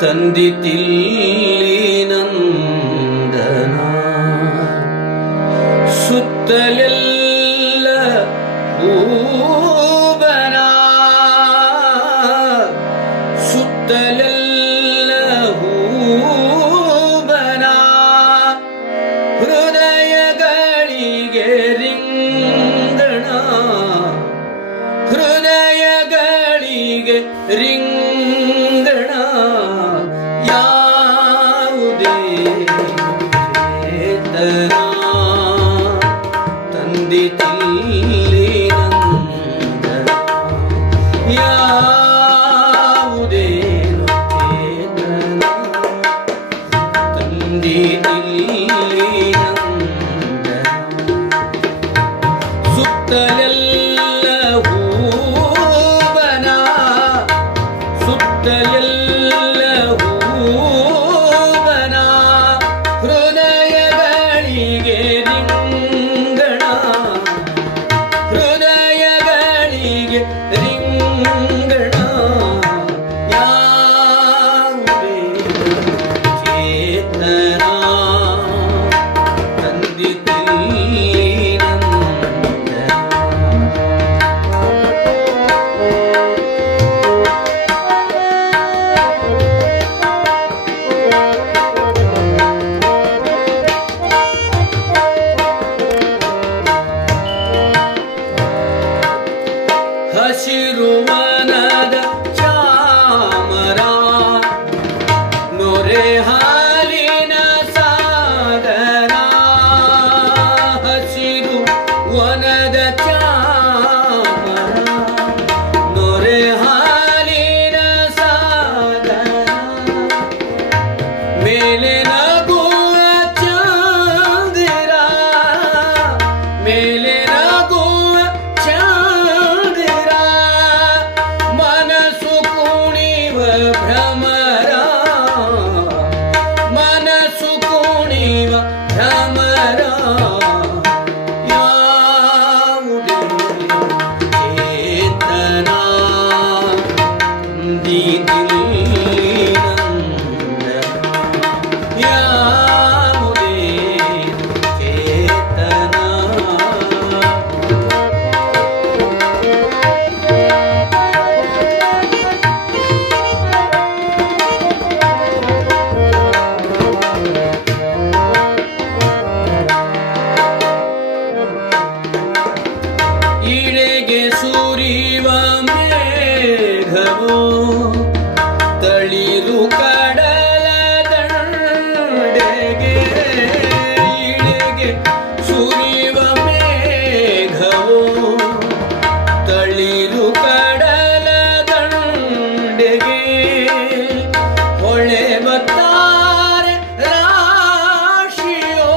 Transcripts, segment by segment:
ತಂದಿತಿಲ್ಲಿ ನಂದನ ಸುತ್ತಲೆಲ್ಲ ಹೂವನ ಸುತ್ತಲೆಲ್ಲ ಹೂವನ ಹೃದಯಗಳಿಗೆ ರಿಂಗಣ ಹೃದಯಗಳಿಗೆ ರಿಂಗಣ ಯಾವುದೇ ಚೇತನ ತಂದಿತಿಲ್ಲಿ ನಂದನ ಯಾವುದೇನು ಚೇತನ ತಂದಿತಿಲ್ಲಿ ನಂದನ ಸುತ್ತಲೆಲ್ಲ ಹೂವನ ಸುತ್ತಲೆಲ್ಲ ಹೂವನ ಹೃದಯಗಳಿಗೆ ರಿಂಗಣ ಹೃದಯಗಳಿಗೆ ರಿಂಗಣ ಯಾವುದೇ ಚೇತನ ತಂದಿತಿಲ್ಲಿ ಹಸಿರುವನದ ಚಾಮರ ನೊರೆ ಹಾಲಿನ ಸಾಗರ ಹಸಿರು ವನದ ಚಾಮರ ನೊರೆ ಹಾಲಿನ ಸಾಗರ ಮೇಲೆ ನಗುವ ಚಂದಿರ ಮೇಲೆ ನಗುವ ಚಂದಿರ ಮನಸ್ಸು ಕುಣಿವ ಭ್ರಮರ ಮನಸ್ಸು ಕುಣಿವ ಭ್ರಮರ ಯಾವುದೇ ಚೇತನ ತಂದಿತಿಲ್ಲಿ ನಂದನ ಯಾವುದೇ ಚೇತನ ಇಳೆಗೆ ಸುರಿವ ಮೇಘವು ತಳಿರು ಕಡಲ ದಂಡೆಗೆ ಇಳೆಗೆ ಸುರಿವ ಮೇಘವು ತಳಿರು ಕಡಲ ದಂಡೆಗೆ ಹೊಳೆವತ್ತಾರೆ ರಾಶಿಯೋ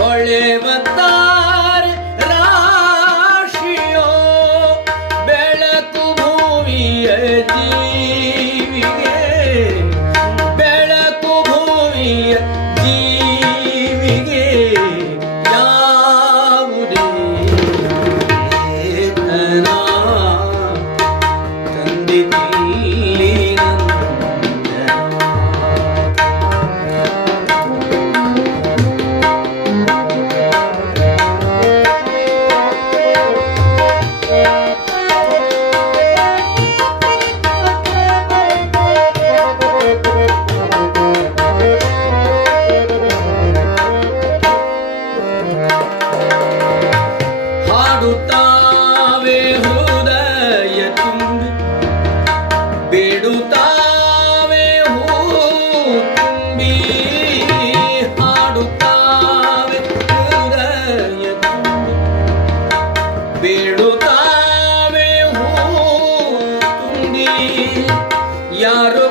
ಹೊಳೆವತ್ತಾರೆ ರಾಶಿಯೋ ಬೆಳಕು ಭೂಮಿಯ ಜೀವಿಗೆ ಬೆಳಕು ಭೂಮಿಯ ಜೀವಿಗೆ ಯಾವುದೇ ಚೇತನ ತಂದಿತಿಲ್ಲಿ ನಂದನ ಹಾಡುತ್ತಾವೆ ಹೃದಯ ತುಂಬಿ ಬೇಡುತ್ತಾವೆ ಹೂ ತುಂಬಿ ಹಾಡುತ್ತಾವೆ ಹೃದಯ ತುಂಬಿ ಬೇಡುತ್ತಾವೆ ಹೂ ತುಂಬಿ ಯಾರು